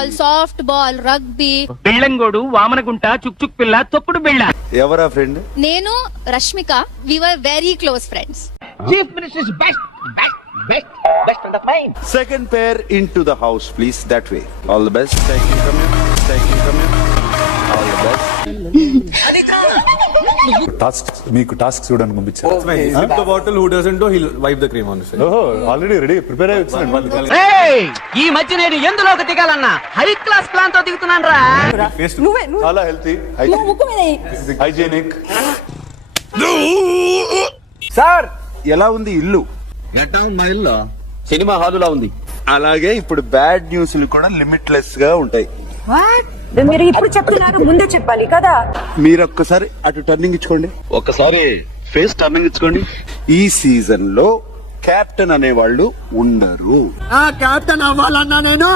Ball, softball, rugby. బెళ్ళంగోడు, వామనగుంట, చుక్ పిల్ల, తొక్కుడు బిళ్ళ. ఎవరా ఫ్రెండ్? నేను Rashmika, we were very close friends. Chief minister best friend of mine. Second pair into the house, please. That way. All the best. Thank you. Come here. Thank you. Come here. All the best. మీకు task చూడడానికి పంపించారు. Battle who doesn't do he'll wipe the cream on his. ఓహో, already ready prepare అయ్యి వచ్చినాడు. ఈ మధ్య నేను ఎందులోకి దిగాలన్నా హై క్లాస్ ప్లాన్ తో దిగుతున్నాను రా. చాలా హెల్తీ, హైజీనిక్. సార్, ఎలా ఉంది ఇల్లు? మా ఇల్లు సినిమా హాలులా ఉంది. అలాగే ఇప్పుడు బ్యాడ్ న్యూస్లు కూడా లిమిట్లెస్ గా ఉంటాయి. మీరు ఇప్పుడు చెప్తున్నారు, ముందే చెప్పాలి కదా. మీరు ఒక్కసారి అటు టర్నింగ్ ఇచ్చుకోండి. ఒక్కసారి ఫేస్ టర్నింగ్ ఇచ్చుకోండి. ఈ సీజన్ లో కెప్టెన్ అనేవాళ్ళు ఉండరు. కెప్టెన్ అవ్వాలన్నా నేను